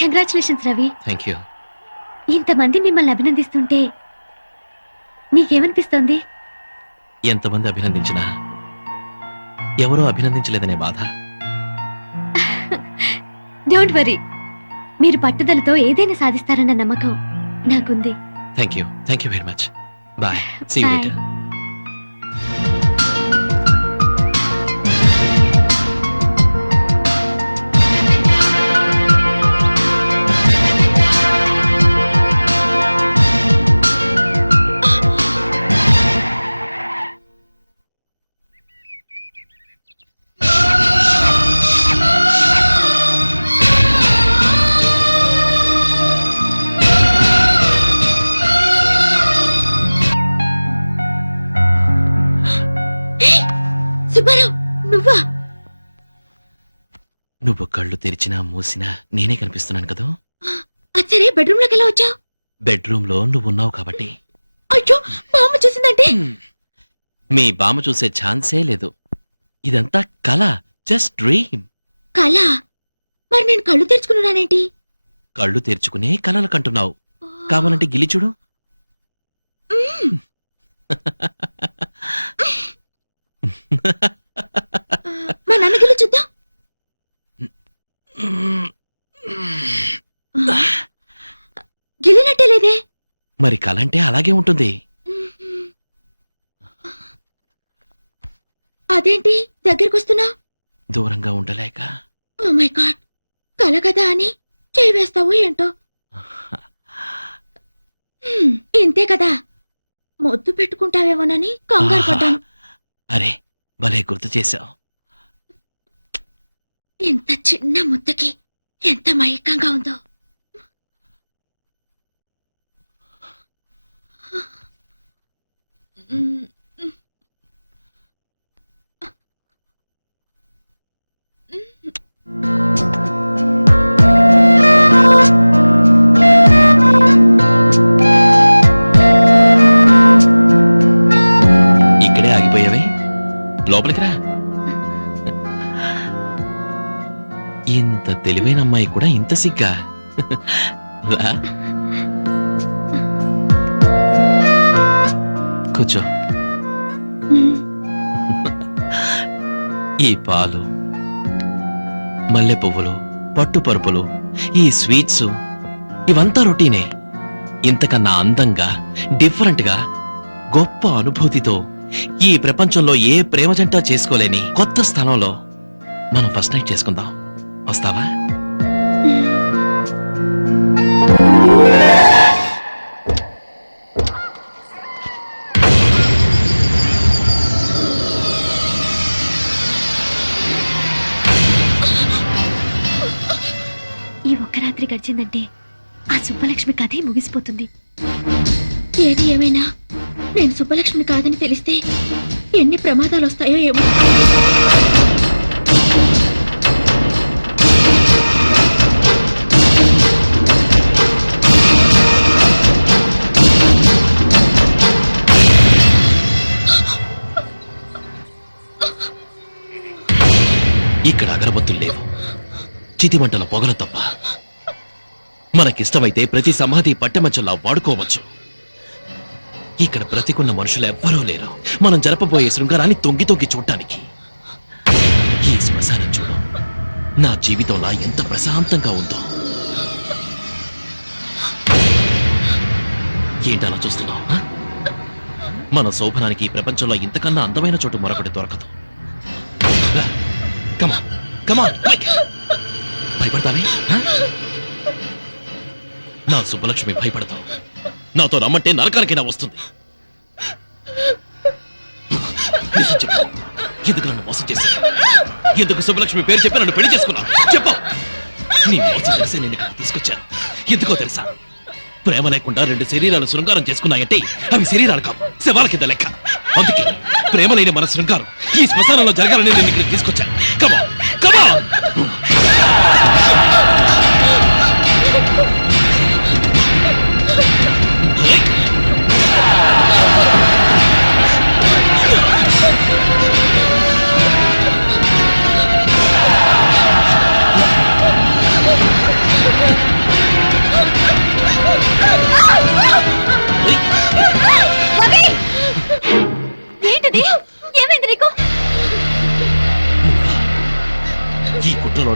Congratulations Ravi. Thank you. ఇంతమంది మిమ్మల్ని అభినందిస్తుంటే మీకేమనిపిస్తోంది? ఎంతమంది అభినందించినా ఎవరో అభినందించలేదనే బాధ. డోంట్ వరీ, మీరు పట్టుదలతో ఏదైనా సాధిస్తారన్న నమ్మకం నాకుంది. Thank you very much. Bye, see you later. నువ్వా? నువ్వు కళ్ళు తెరిచినా మూసినా నేనే కనిపిస్తున్నాను కదా. సరే, బెడ్రూమ్ లోకి ఎలా వచ్చావు? బెడ్రూమ్ లో నువ్వున్నావు కాబట్టి. అయ్యో, బామ్మ చూసిందంటే? మీ బామ్మ చూసే ఛాన్సే లేదు. ఇదంతా కళ, జస్ట్ డ్రీమ్. కళ? మరి నేను కళ్ళు తెరుచుకున్నానేంటి? కళ్ళు తెరుచుకునే కలలు కంటున్నావు. కావాలంటే గిలి చూడు. మా నాన్న గిల్లి చూద్దాం. గిల్లినట్టే లేదే. మరి కలంటే అలాగే ఉంటుంది. అదేంటి దగ్గరకు వస్తున్నా? దూరంగా ఉండలేక. ఓ మై గాడ్, కల కదా అని చేయి వేస్తావు ఏంటో. ఇంతే కదా, మొద్దు పెట్టుకుంటావేమోనని కంగారు పడ్డాను. అరే, భలే గుర్తు చేశావు. ఇంత చిన్న ముద్దకి ఎంత మైకంగా ఉందో. ఇక్కడే ఆగిపోయావే, లోపలికి రా. ఇంత తెలివైన అమ్మాయి కూడా ఇంత సిగ్గా? రా, కూర్చో. ఈ పాలు, మల్లె పువ్వులు, పట్టు పరుపులు, ఈ స్వీట్స్ ఇవంతా రొటీనే. ఇంతకన్నా అందంగా, డిఫరెంట్ గా, గొప్ప అనుభూతితో ఈ ప్రపంచంలో ఏ ప్రేమ జంట చేసుకోలేని కొత్త స్థలంలో మనం ఫస్ట్ నైట్ చేసుకుందాం. వస్తావా? ఈ ఒక్క రాత్రి గడిచిందంటే ఆ సుబ్బలక్ష్మి కథే ముగిసిపోతుంది. ఏది ఏమైనా నేను సుబ్బలక్ష్మి కాదని తెలిస్తే ఎన్ని ప్రమాదాలు వస్తాయో ఏమో. ఇక్కడ అగరబత్తులు లేవు, చితిమంటల పొగలు తప్ప. మనకిష్టమైతే ప్రతి సమాధి పట్టెమంచంలా వాడుకోవచ్చు. ఇక్కడ బ్రతికున్న మనుషులు ఎవ్వరూ లేరు మనం జరపబోయే శృంగారాన్ని తొంగి తొంగి చూడటానికి. ఈ శ్మశానం చూడు, నా జీవితంలా ఎంత ప్రశాంతంగా ఉందో. ఏంటలా చూస్తున్నావు? మన శోభనానికి ఈ ప్రపంచంలో ఇంతకన్నా అందమైన చోటు మరొకటి దొరకదు. కమా కమా, భయపడతావే? నా సుబ్బలక్ష్మి భయపడతావు. నాతో రమ్మంటే నరకానికైనా వస్తుంది. ఎందుకు నన్ను మోసం చేశా? ఎందుకు సుబ్బలక్ష్మి పేరు చెప్పి నన్ను పెళ్లి చేసుకున్నా? చెప్పు. నీ మోసం తెలిసి నేను ఇక్కడ తీసుకొచ్చాను. ఎందుకో తెలుసా? ప్రేమ లేకుండా రెండు శరీరాలు శృంగారం చేసుకున్నాయంటే అవి శరీరాలు కావు, శవాల కింద లెక్క. అందుకే ప్రేమ లేని మన శృంగారం ఈ శ్మశానంలో జరగాలని నేను ఇక్కడ తీసుకొచ్చాను. కమా కమా. Oh,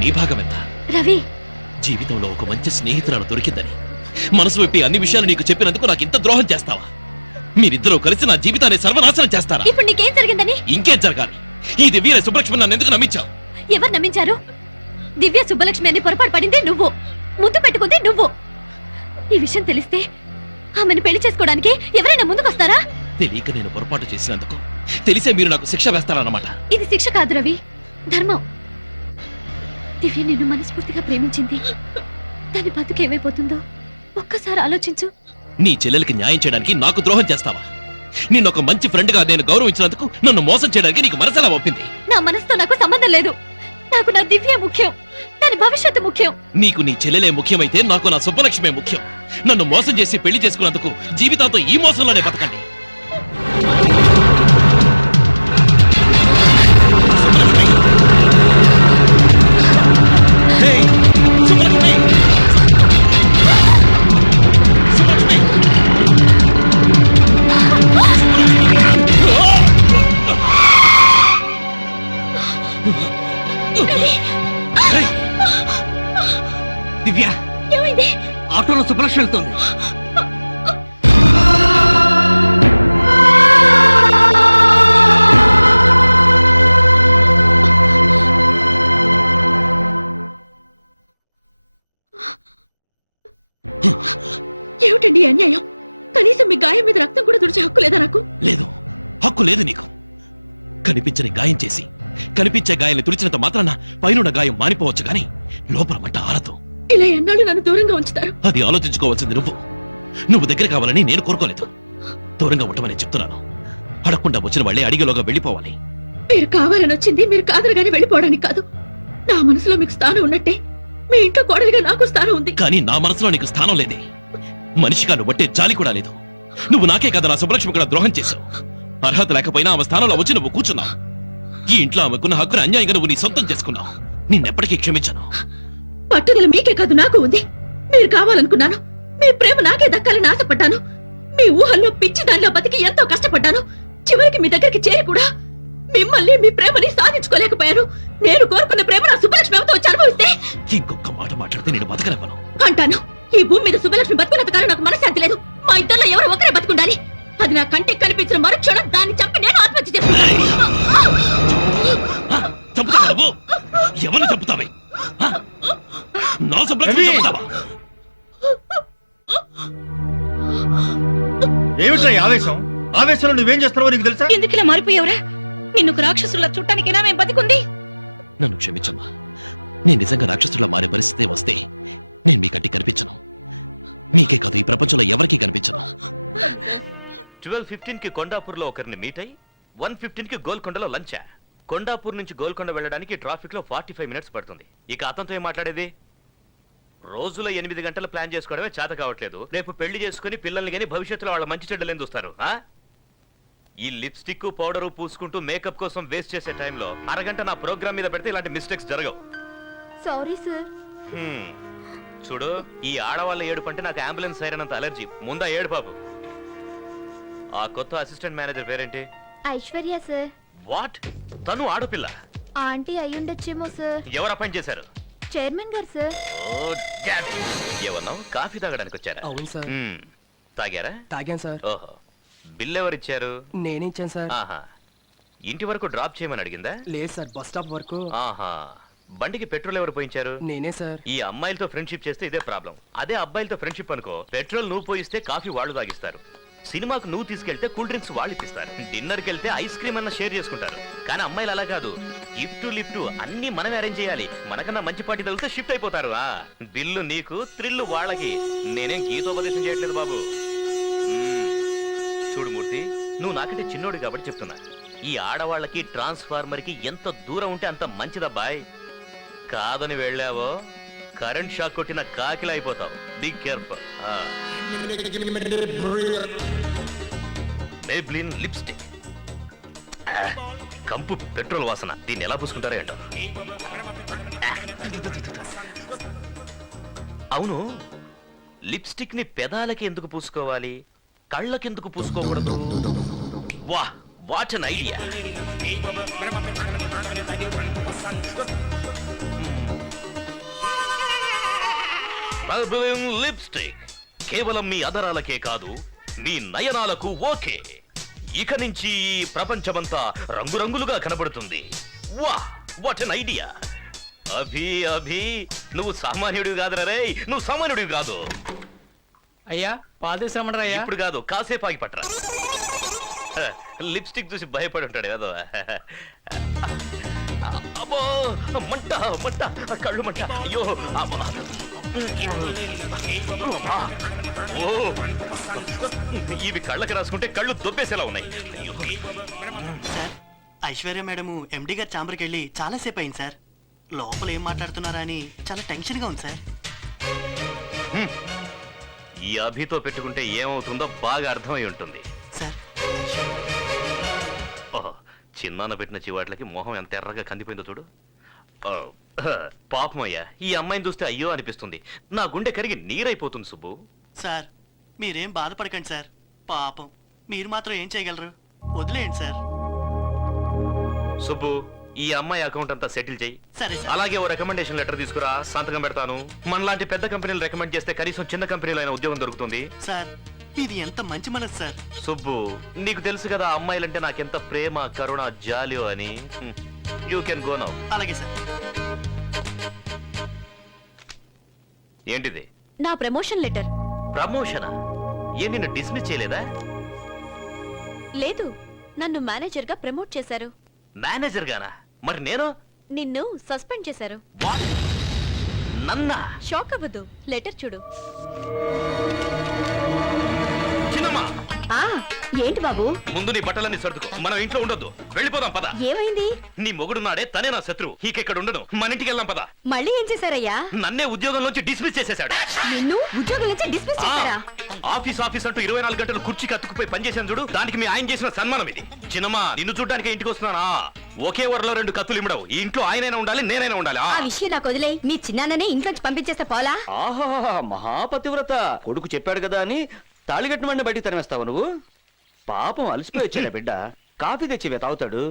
నీ భాగం ఎంత? రవి, జీవితంలో ఒక మంచి స్నేహితురాలు దొరికిందని మనసు విప్పి అన్ని విషయాలు నీకు చెప్పినందుకు నాకు ఇంత ద్రోహం చేస్తావా? మీరిద్దరూ కలిసి నా జీవితాన్ని సర్వనాశనం చేస్తారా? ఇప్పుడు నీకేం జరిగిందని? ఇంకేం జరగాలి? ఈ దివ్య సుబ్బలక్ష్మి నన్ను ఎందుకు నమ్మించావు? ఎవరు నమ్మించారు? దివ్య సుబ్బలక్ష్మి అని పొరపాటు పడింది నువ్వు, ముద్దు పెట్టుకుంది నువ్వు. ఈ విషయం తెలిస్తే ఆమెను పెళ్లి చేసుకోవడానికి ఎవరైనా ముందుకొస్తారా? తెలియక నేను పొరపాటు చేసినందుకు తెలిసే మీరు నాకు శిక్ష వేస్తారన్నమాట. ఇది శిక్ష కాదు రవి, ధర్మం. దివ్య నిన్ను మనస్ఫూర్తిగా ప్రేమించింది. దాని బతుకు ఏమైపోతుందో ఒక్కసారి ఆలోచించు. నీ చెల్లెలకి న్యాయం చేయడానికి నాకు ద్రోహం చేస్తావా? నిన్ను ఒక మంచి ఫ్రెండ్ గా నేను గౌరవించినందుకు నన్ను మోసం చేయడానికి నీకు మనసెలా ఒప్పింది? నా మనసుతో నాకు సంబంధం లేదు. నాకు నా దివ్య ముఖ్యం, దాని భవిష్యత్తు ముఖ్యం. నీకు నీ చెల్లెలే ముఖ్యమైతే నాకు నా సుబ్బలక్ష్మే ముఖ్యం. నన్ను మోసం చేసి పెళ్లి చేసుకున్నందుకు జీవితాంతో ఈ మోసంలోనే బతకండి. Hey! సుబ్బలక్ష్మి! సుబ్బలక్ష్మి! Hey! దివ్య, ఏమైంది? ఆటోలో సుబ్బలక్ష్మి వెళ్తుంది. ఏమిటండి ఈ అన్యాయం? కనీసం మీ గాయం మీద రక్తం కూడా తుడిచే హక్కు లేదా నాకు? లేదు, హక్కు లేదు నీకు. కనిపించని గాయం చేసి కనిపించే గాయాన్ని తుడిచినంత మాత్రాన పైనున్న గాయం మానిపోవచ్చు కానీ లోపల మంట ఆరదు. ఇలా ఎన్నాళ్ళు నన్ను దూరంగా ఉంచుతారు? అది ఆలోచించుకోవాల్సింది నువ్వు. నువ్వు దగ్గర కావాలని నేను కోరుకోలేదు. దూరంగా ఉండమని చెప్తున్నాను. అడగకుండా వచ్చిన వాళ్ళే అడిగేలోగా వెళ్ళిపోవాలి. మీరు కావాలని వచ్చింది మీరు కాదనగానే వెళ్ళిపోవడానికి కాదు. నా మనసులో మీకు స్థానం ఉన్నట్టే మీ ఇంట్లో కోడలిగా నాకు స్థానం ఉంది. కానీ నా మనసులో నీకు స్థానం లేదే. మనిషిగా నువ్వు బట్టే జాలి కూడా లేదు. నువ్వు నాకే కదా నా సుబ్బలక్ష్మి కూడా ద్రోహం చేశావు. అర్హత లేకపోయినా ఆమె స్థానంలో వచ్చి నువ్వు కూర్చున్నావు. ఈ ఇంట్లో ఆమెకున్న హక్కును అన్యాయంగా నువ్వు నీ సొంతం చేసుకున్నావు. నిన్నెప్పటికీ క్షమించను. పట్టుదల మీకే కాదు నాకు ఉంది. మీరు కావాలనుకున్నాను. మీ ప్రేమ నాకే దక్కాలని ఆశపడ్డాను. మీ ఊహల్లో పిచ్చి దానిలో బతికి ఎంతో కష్టపడ్డాను. చివరికి మీ దగ్గరికి చేరి కూడా మిమ్మల్ని మీ ప్రేమని సాధించుకోలేకపోయాను. నేను కోరుకున్న ప్రేమ నా సుబ్బలక్ష్మి వచ్చి అనుభవిస్తే ఇంకొక మాట మాట్లాడితే నేను బతకనివ్వను అంటాను. ఈ భూమి మీద సుబ్బలక్ష్మి బతుకున్నంత కాలం నాకు మనశ్శాంతి లేదు. మా ఇద్దరిలో ఎవరు ఒకరే బతుకుండాలి. అది నా కంటికి కనిపించిన మరుక్షణం దాన్ని చంపి నేను ఆత్మహత్య చేసుకున్నాను. చంపుతావా నువ్వు? ఎవరిని చంపుతావే? నా సుబ్బలక్ష్మి చంపుతావా? ఏమిట్రా ఈ ఆవేశం? ఆవేశంలో నువ్వేం చేస్తున్నావో నీకు తెలుసా? ఎందుకు ఇలా మారిపోయావురా? నిన్ను రాక్షసుల చుట్టానికైనా మేము బతికుంది. నన్ను క్షమించమ్మా. నేను నిజంగా రాక్షసులా మారే పరిస్థితి వస్తే నేను మీ కంటికి కనిపించను. మీకే కాదు ఈ ప్రపంచంలో ఎవరికీ కనిపించను. 12:15 కి కొండాపూర్ లో ఒకరిని మీట్ అయి 1:15 కి గోల్కొండలో లంచా. కొండాపూర్ నుంచి గోల్కొండ వెళ్ళడానికి ట్రాఫిక్ లో 45 మినిట్స్ పడుతుంది. ఇక అతనితో ఏం మాట్లాడేది? రోజులో 8 గంటలు ప్లాన్ చేసుకోవడమే చేత కావట్లేదు. రేపు పెళ్లి చేసుకుని పిల్లల్ని గాని భవిష్యత్తులో వాళ్ళ మంచి చెడ్డలేని చూస్తారు. ఈ లిప్స్టిక్ పౌడర్ పూసుకుంటూ మేకప్ కోసం వేస్ట్ చేసే టైంలో అరగంట నా ప్రోగ్రామ్ మీద పెడితే ఇలాంటి మిస్టేక్స్ జరగవు. Sorry sir. చూడు, ఈ ఆడవాళ్ళ ఏడుపు అంటే నాకు అంబులెన్స్ సైరనంత అలర్జీ. ముందా ఏడు బాబు. ఆ కొత్త అసిస్టెంట్ మేనేజర్ పేరేంటి? ఐశ్వర్య సార్. వాట్? తను ఆడపిల్ల? ఆంటీ అయ్యుండొచ్చేమో సార్. ఎవరు అపాయింట్ చేశారు? చైర్మన్ గారు సార్. ఏమన్నావు? కాఫీ తాగడానికి వచ్చారా? అవును సార్. తాగారా? తాగాను సార్. ఓహో, బిల్ ఎవరిచ్చారు? నేనే ఇచ్చాను సార్. ఆహా, ఇంటి వరకు డ్రాప్ చేయమని అడిగిందా? లేదు సార్, బస్ స్టాప్ వరకు. ఆహా, బండికి పెట్రోల్ ఎవరు పోయించారు? నేనే సార్. ఈ అమ్మాయిలతో ఫ్రెండ్షిప్ చేస్తే ఇదే ప్రాబ్లం. అదే అబ్బాయిలతో ఫ్రెండ్షిప్ అనుకో, పెట్రోల్ నువ్వు పోయిస్తే కాఫీ వాళ్ళు తాగిస్తారు. సినిమాకు నువ్వు తీసుకెళ్తే కూల్ డ్రింక్స్ వాళ్ళు ఇప్పిస్తారు. డిన్నర్కి వెళ్తే ఐస్ క్రీమ్ అన్న షేర్ చేసుకుంటారు. కానీ అమ్మాయిలు అలా కాదు. గిఫ్ట్ లిఫ్ట్ అన్ని మనమే అరేంజ్ చేయాలి. మనకన్నా మంచి పార్టీ తగిలితే షిఫ్ట్ అయిపోతారు. బిల్లు నీకు, థ్రిల్లు వాళ్ళకి. నేనేం గీతోపదేశం చేయట్లేదు బాబు. చూడు మూర్తి, నువ్వు నాకంటే చిన్నోడు కాబట్టి చెప్తున్నా. ఈ ఆడవాళ్ళకి ట్రాన్స్ఫార్మర్ కి ఎంత దూరం ఉంటే అంత మంచిదబ్బాయ్. కాదని వెళ్ళావో కరెంట్ షాక్ కొట్టిన కాకిలా అయిపోతావు. Be careful. మేబ్లిన్ లిప్స్టిక్, కంపు పెట్రోల్ వాసన. దీన్ని ఎలా పూసుకుంటారో ఏంటో. అవును, లిప్స్టిక్ ని పెదాలకి ఎందుకు పూసుకోవాలి, కళ్ళకెందుకు పూసుకోకూడదు? వా, వాట్ అన్ ఐడియా. లిప్స్టిక్ కేవలం మీ అదరాలకే కాదు మీ నయనాలకు ఓకే. ఇక నుంచి ఈ ప్రపంచమంతా రంగురంగులుగా కనబడుతుంది. వా what an idea. Abhi Abhi నువ్వు సామాన్యుడివి కాదురా రే, నువ్వు సామాన్యుడివి కాదు. అయ్యా పాలు తీసుకురమ్మంటారా అయ్యా? ఇప్పుడు కాదు, కాసేపు ఆగి పట్టరా. లిప్స్టిక్ చూసి భయపడి ఉంటాడు ఏదో. అబ్బో మంట మంట, కళ్ళు మంట, అయ్యో అబ్బా. అబ్బా. ఓ ఇవి కళ్ళకి రాసుకుంటే కళ్ళు దొబ్బేసేలా ఉన్నాయి. అయ్యో. సార్ ఐశ్వర్య మేడము ఎండి గారి ఛాంబర్కి వెళ్ళి చాలాసేపు అయింది సార్. లోపల ఏం మాట్లాడుతున్నారా అని చాలా టెన్షన్గా ఉంది సార్. ఈ అభితో పెట్టుకుంటే ఏమవుతుందో బాగా అర్థమై ఉంటుంది. సార్ ఓహో, చిన్నాన్న పెట్టిన చివాట్లకి మొహం ఎంత ఎర్రగా కందిపోయిందో చూడు. ఓ, పాపమయ్యా, ఈ అమ్మాయిని చూస్తే అయ్యో అనిపిస్తుంది. నా గుండె కరిగి నీరైపోతుంది సుబ్బు. సార్ మీరేం బాధపడకండి సార్. పాపం మీరు మాత్రం ఏం చేయగలరు, వదిలేయండి సార్. సుబ్బు, ఈ అమ్మాయి అకౌంట్ అంతా సెటిల్ చేయి. సరే సార్. అలాగే ఓ రికమెండేషన్ లెటర్ తీసుకురా, సంతకం పెడతాను. మనలాంటి పెద్ద కంపెనీలు రికమెండ్ చేస్తే కనీసం చిన్న కంపెనీలో అయినా ఉద్యోగం దొరుకుతుంది. సార్ ఇది ఎంత మంచి మనసు సార్. సుబ్బు, నీకు తెలుసు కదా అమ్మాయిలంటే నాకెంత ప్రేమ, కరుణ, జాలియో అని. You can go now. అలాగే సార్. ఏంటిది? నా ప్రమోషన్ లెటర్. ప్రమోషనా? ఏ నిన్ను డిస్మిస్ చేయలేదా? లేదు, నన్ను మేనేజర్ గా ప్రమోట్ చేశారు. మేనేజర్ గానా? మరి నేను? నిన్ను సస్పెండ్ చేశారు. What? నన్నా? షాక్ అవ్వదు, లెటర్ చూడు. చిన్నమ్మా, ఏంటి బాబు? ముందు నీ బట్టలన్నీ సర్దుకో. మనం ఇంట్లో ఉండొద్దు, వెళ్ళిపోదాం పద. ఏమైంది? నీ మొగుడు నాడే, తనే నా శత్రు. ఇక్కడ ఉండను, మన ఇంటికి వెళ్దాం పద. మళ్ళీ ఏం చేశారయ్యా? నన్నే ఉద్యోగంలోంచి డిస్మిస్ చేసేశాడు. నిన్ను ఉద్యోగం నుంచి డిస్మిస్ చేశారా? ఆఫీస్ ఆఫీస్ అంటూ 24 గంటలు కుర్చీకి అతుక్కుపోయి పనిచేసాను చూడు, దానికి మీ ఆయన చేసిన సన్మానం ఇది. చిన్నమ్మా, నిన్ను చూడ్డానికి ఇంటికి వస్తున్నానా? ఒకే వరలో 2 కత్తులు ఇమ్మడవు. ఈ ఇంట్లో ఆయనైనా ఉండాలి, నేనైనా ఉండాలి. ఆ విషయం నాకు వదిలే. మీ చిన్నాన్ననే ఇంట్లోంచి పంపించేస్తే పోలా? ఆహా మహాపతివ్రత, కొడుకు చెప్పాడు కదా అని తాళిగట్టిన వాడిని బయటికి తరిమేస్తావు నువ్వు? పాపం అలసిపోయి వచ్చాడా బిడ్డ, కాఫీ తెచ్చివే తాగుతాడు.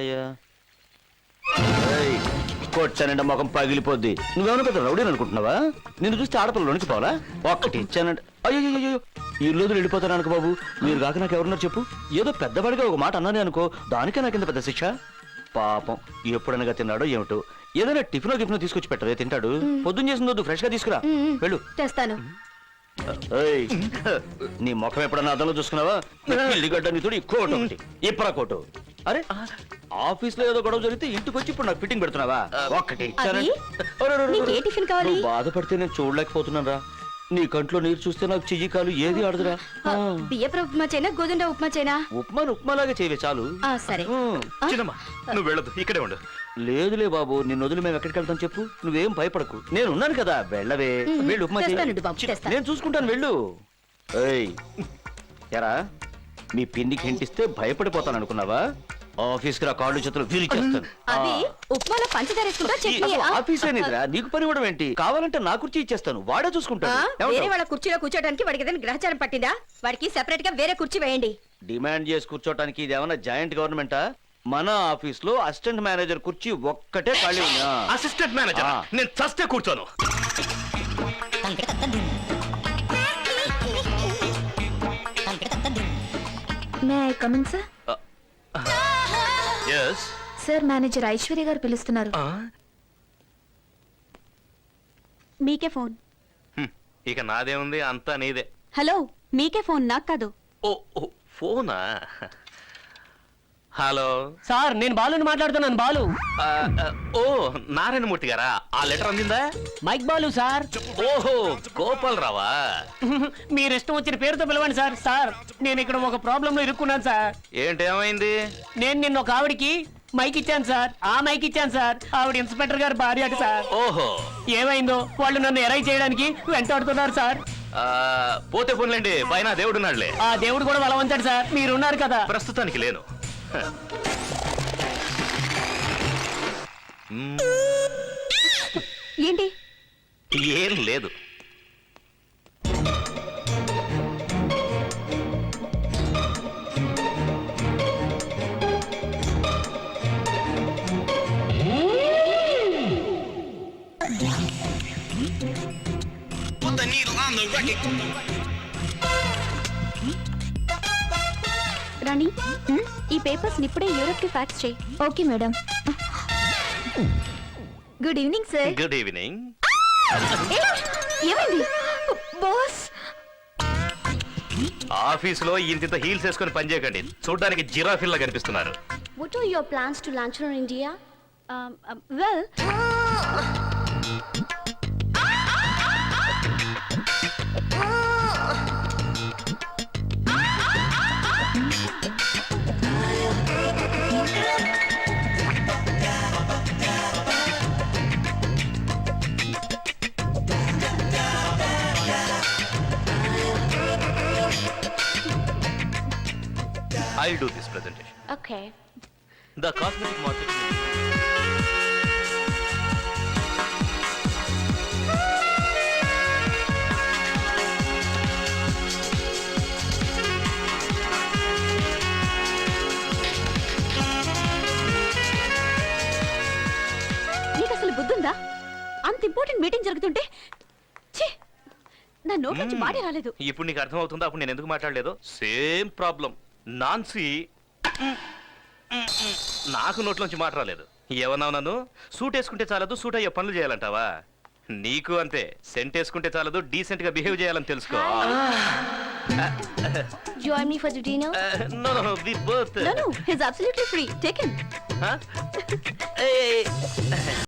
అయ్యా కొట్టానంటే మొఖం పగిలిపోద్ది. నువ్వేమన్నా పెద్ద రౌడీ అనుకుంటున్నావా? నిన్ను చూస్తే ఆడపిల్లలోనికి పోవాలా? ఒక్కటి ఇచ్చానంటే అయ్యో ఈ రోజులు వెళ్ళిపోతాను అనుకో బాబు. మీరు కాక నాకు ఎవరున్నారు చెప్పు? ఏదో పెద్దవాడిగా ఒక మాట అన్నానే అనుకో, దానికే నాకింత పెద్ద శిక్ష. పాపం ఎప్పుడనగా తిన్నాడో ఏమిటో. ఏదైనా టిఫిన్ తీసుకొచ్చి పెట్టవే, తింటాడు. పొద్దున్న చేసిన ఫ్రెష్ గా తీసుకురా, వెళ్ళు. తెస్తాను. ఏయ్, నీ ముఖం ఎప్పుడన్నా అద్దంలో చూసుకున్నావా? ఎల్లిగడ్డ నీతుడు ఈ కోటు ఒకటి, ఇప్పరా కోటు. అరే ఆఫీస్ లో ఏదో గొడవ జరిగితే ఇంటికి వచ్చి ఇప్పుడు నాకు ఫిట్టింగ్ పెడుతున్నావా? ఒక్కటి ఇచ్చానంటే నీకు ఏ టిఫిన్ కావాలి? నువ్వు బాధపడితే నేను చూడలేకపోతున్నాను రా. నీ కంట్లో నీరు చూస్తే నాకు చెయ్యి కాలు ఏది ఆడదురా. బియ్యపు ఉప్మా చైనా, గోధుమ ఉప్మా చైనా? ఉప్మాలాగా చేయవే చాలు. సరే. చిన్నమ్మా, నువ్వు వెళ్ళదు, ఇక్కడే ఉండు. లేదులే బాబు, నిన్ను వదిలి మేము ఎక్కడికి వెళ్తాం చెప్పు? నువ్వేం భయపడకు, నేను ఉన్నాను కదా. వెళ్ళవే, వెళ్ళు. ఉప్మా చెయ్యి. తెస్తానండి బాబు, తెస్తాను. నేను చూసుకుంటాను, వెళ్ళు. ఏయ్ ఎరా, మీ పిన్నికి హింటిస్తే భయపడిపోతాను అనుకున్నావా? ఆఫీస్ కి రా, కాళ్ళు చేతులు విరిచేస్తాను. అది ఉప్మాలో పంచదార వేసుకుంటా చట్నీ. ఆఫీస్ అనేదిరా, నీకు పని ఇవ్వడం ఏంటి? కావాలంటే నా కుర్చీ ఇచ్చేస్తాను, వాడే చూసుకుంటాను. వేరే ఏమంటావ్? వాళ్ళ కుర్చీలో కూర్చోడానికి వాడికి ఏదైనా గ్రహచారం పట్టిందా? వాడికి సెపరేట్ గా వేరే కుర్చీ వేయండి. డిమాండ్ చేసి కూర్చోటానికి ఇది ఏమన్నా జాయింట్ గవర్నమెంటా? మన ఆఫీస్ లో అసిస్టెంట్ మేనేజర్ కుర్చీ ఒక్కటే ఖాళీ ఉందా? అసిస్టెంట్ మేనేజర్ నేను చస్తే కూర్చోను. May I come in sir? Yes. Sir manager Aishwarya గారు పిలుస్తున్నారు. మీకే ఫోన్. ఇక నాదేముంది, అంతా నీదే. హలో, మీకే ఫోన్, నాకు కాదు. ఓ ఓ, ఫోనా? హలో సార్, నేను బాలుని మాట్లాడుతున్నాను. బాలు. ఓ నారాయణమూర్తి గారా? ఆ లెటర్ అందిందా? Mike Balu sir. ఓహో, గోపాల్ రావా? మీరు ఇష్టం వచ్చిన పేరుతో పిలవండి సార్. సార్, నేను ఇక్కడ ఒక ప్రాబ్లం లో ఇరుక్కున్నాను సార్. ఏంటి, ఏమైంది? నేను నిన్న ఒక ఆవిడికి మైక్ ఇచ్చాను సార్. ఆ మైక్ ఇచ్చాను సార్. ఆవిడ ఇన్స్పెక్టర్ గారు భార్య అట సార్. ఓహో, ఏమైందో వాళ్ళు నన్ను ఎరై చేయడానికి వెంటాడుతున్నారు సార్. పోతే పోన్లేండి, పైన దేవుడున్నాడులే. ఆ దేవుడు కూడా బలవంతాడు సార్. మీరున్నారు కదా. ప్రస్తుతానికి లేను. ఏంటి? ఏం లేదు. రాణి ఈ పేపర్స్ ఇప్పుడే యూరోప్ కి ఫ్యాక్స్ చేయి. Okay madam. Good evening sir. Good evening. ఏమైంది బాస్? ఆఫీసులో ఇంత హీల్స్ వేసుకొని పనిచేయకండి, చూడడానికి జిరాఫిల్లా కనిపిస్తున్నారు. What are your plans to launch on India? Well, I'll do this presentation. okay. The cosmetic marketing. నీకు అసలు బుద్ధుందా? అంత ఇంపార్టెంట్ మీటింగ్ జరుగుతుంటే ఛీ, నా నోట్ నుంచి మాటే రాలేదు. ఇప్పుడు నీకు అర్థం అవుతుందా అప్పుడు నేను ఎందుకు మాట్లాడలేదు? Same problem. నాన్సీ నాకు నోట్లోంచి మాట రాలేదు. ఏమన్నావు నన్ను? సూట్ వేసుకుంటే చాలదు, సూట్ అయ్యే పనులు చేయాలంటావా? నీకు అంతే, సెంట్ వేసుకుంటే చాలదు, డీసెంట్ గా బిహేవ్ చేయాలని తెలుసుకో. Join me for the dinner? No, we both. No, he's absolutely free. Take him. Huh? Hey.